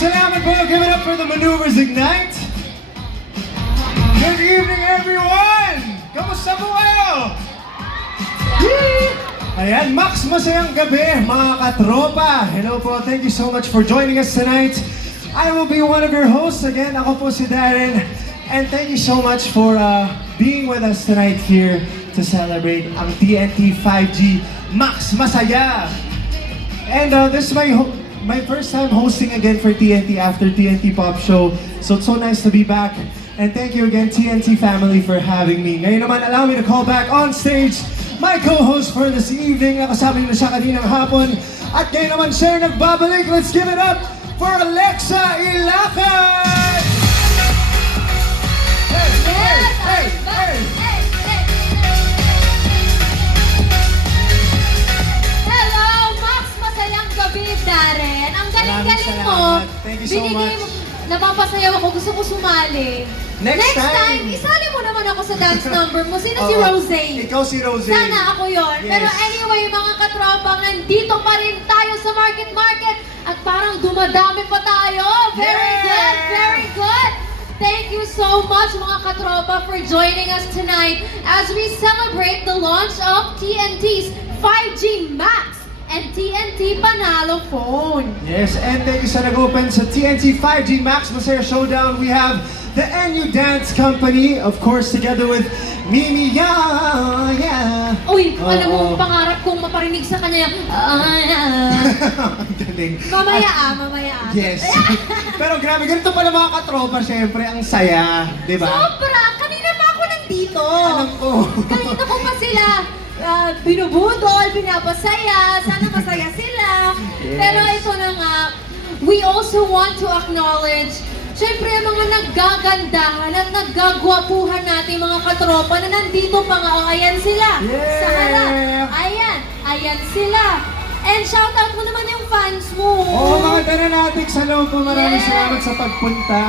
salamat po. Give it up for the Maneuvers Ignite. Good evening, everyone! Kamusta po kayo? Ayan, Max, masayang gabi, mga katropa. Hello po, thank you so much for joining us tonight. I will be one of your hosts again. Ako po si Darren. And thank you so much for being with us tonight here to celebrate ang TNT 5G Max Masaya. And this is my first time hosting again for TNT after TNT Pop Show. So it's so nice to be back. And thank you again, TNT family, for having me. Ngayon naman, allow me to call back on stage my co-host for this evening. Nakasama niyo na siya kaninang hapon. At ngayon naman siya nagbabalik. Let's give it up for Alexa Ilacan! Hey! Hello, Max! Masayang gabi, Darren. Ang galing-galing mo. Thank you so much. Napapasayaw ako. Gusto ko sumali. Next time, isali mo naman ako sa dance number mo. Sino si Rosé? Ikaw si Rosé. Sana ako yon. Yes. Pero anyway, mga katropa, nandito pa rin tayo sa Market at parang dumadami pa tayo. Very good, very good. Thank you so much, mga katropa, for joining us tonight as we celebrate the launch of TNT's 5G Max and TNT Panalo Phone. Yes, and thank you sa nag-open sa TNT 5G Max Masaya Showdown. We have the NU Dance Company, of course, together with Mimi yeah. Uy, alam mo, pangarap kong maparinig sa kanya yung Ang galing. mamaya. Yes. Pero grabe, ganito pala mga katropa, syempre, ang saya, di ba? Sobra! Kanina pa ako nandito. Alam ko. Kanina ko pa sila binubudol, pinapasaya, sana masaya sila. Yes. Pero ito na nga, we also want to acknowledge, syempre, mga naggagandahan at naggagwapuhan natin mga katropa na nandito pa nga. O, ayan sila. Yeah. Sa harap. Ayan sila. And shoutout mo naman yung fans mo. Oo, mga tananatik sa loob po. Maraming salamat sa pagpunta.